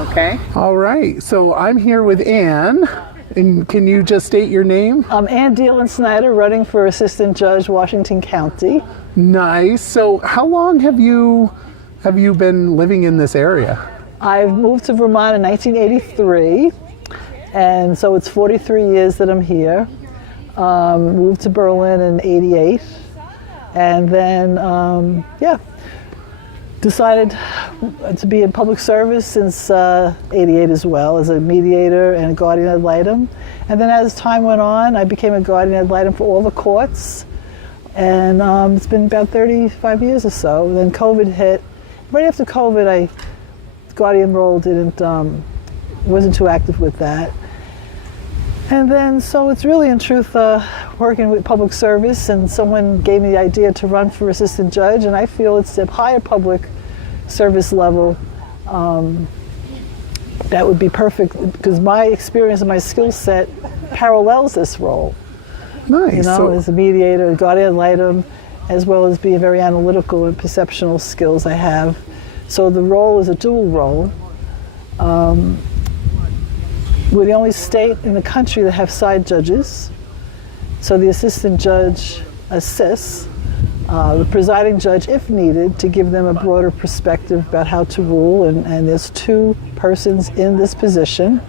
Okay. All right. So I'm here with Anne. And can you just state your name? I'm Anne Dielensnyder, running for Assistant Judge, Washington County. Nice. So how long have you been living in this area? I've moved to Vermont in 1983, and so it's 43 years that I'm here. Moved to Berlin in 88, and then, decided to be in public service since 88 as well, as a mediator and a guardian ad litem. And then as time went on, I became a guardian ad litem for all the courts. And it's been about 35 years or so. Then COVID hit. Right after COVID, guardian role wasn't too active with that. And then, so it's really in truth working with public service, and someone gave me the idea to run for assistant judge, and I feel it's a higher public service level that would be perfect, because my experience and my skill set parallels this role. Nice. You know, as a mediator, a guardian ad litem, as well as being very analytical and perceptional skills I have. So the role is a dual role. We're the only state in the country that have side judges. So the assistant judge assists the presiding judge, if needed, to give them a broader perspective about how to rule. And there's two persons in this position.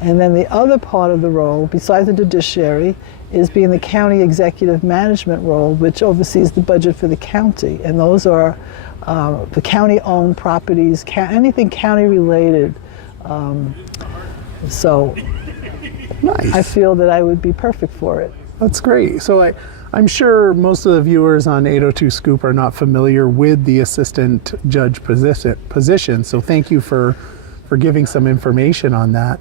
And then the other part of the role, besides the judiciary, is being the county executive management role, which oversees the budget for the county. And those are the county-owned properties, anything county-related. So nice. I feel that I would be perfect for it. That's great. So I'm sure most of the viewers on 802 Scoop are not familiar with the assistant judge position. So thank you for giving some information on that.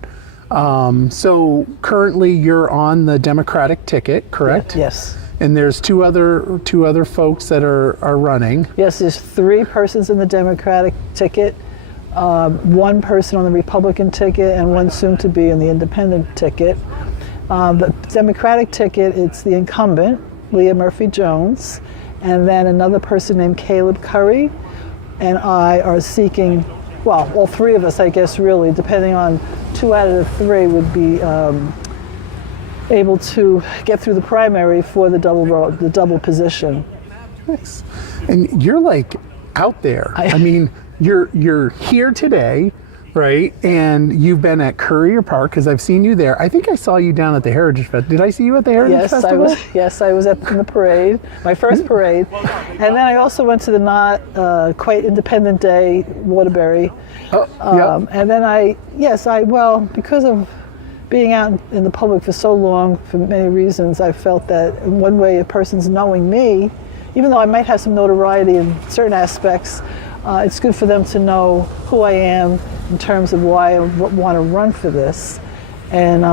So currently you're on the Democratic ticket, correct? Yes. And there's two other folks that are running. Yes, there's three persons in the Democratic ticket. One person on the Republican ticket, and one soon to be in the Independent ticket. The Democratic ticket, it's the incumbent, Leah Murphy-Jones, and then another person named Caleb Curry, and I are seeking, well, all three of us, I guess, really, depending on 2 out of the 3 would be able to get through the primary for the double position. Nice. And you're like out there. I mean, you're here today, right? And you've been at Courier Park, because I've seen you there. I think I saw you down at the Heritage Festival. Did I see you at the Heritage Festival? I was at the parade, my first parade. And then I also went to the not quite independent day, Waterbury. Yep. And then because of being out in the public for so long, for many reasons, I felt that in one way a person's knowing me, even though I might have some notoriety in certain aspects, it's good for them to know who I am in terms of why I want to run for this. And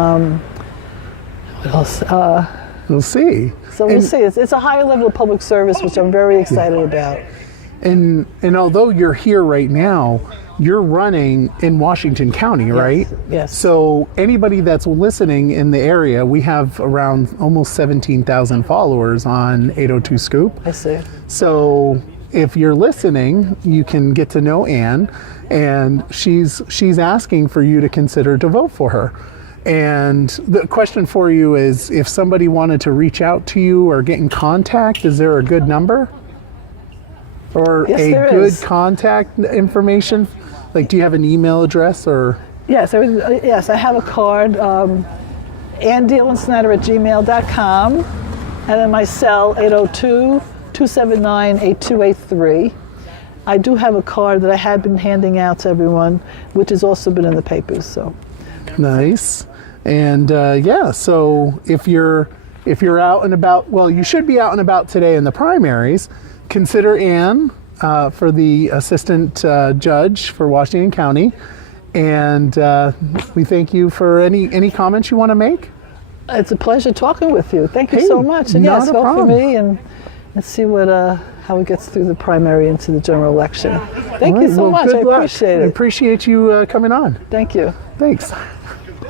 what else? We'll see. So we'll see. It's a higher level of public service, which I'm very excited about. And although you're here right now, you're running in Washington County, right? Yes. So anybody that's listening in the area, we have around almost 17,000 followers on 802 Scoop. I see. So if you're listening, you can get to know Anne, and she's asking for you to consider to vote for her. And the question for you is, if somebody wanted to reach out to you or get in contact, is there a good number? Or yes, good contact information? Like, do you have an email address or? Yes, I have a card, annedielensnyder@gmail.com, and then my cell, 802-279-8283. I do have a card that I had been handing out to everyone, which has also been in the papers. So nice. And so if you're out and about, well, you should be out and about today in the primaries. Consider Anne for the assistant judge for Washington County, and we thank you for any comments you want to make. It's a pleasure talking with you. Thank you so much. And yes, vote for me, and let's see how it gets through the primary into the general election. Thank you so much. I appreciate it. I appreciate you coming on. Thank you. Thanks.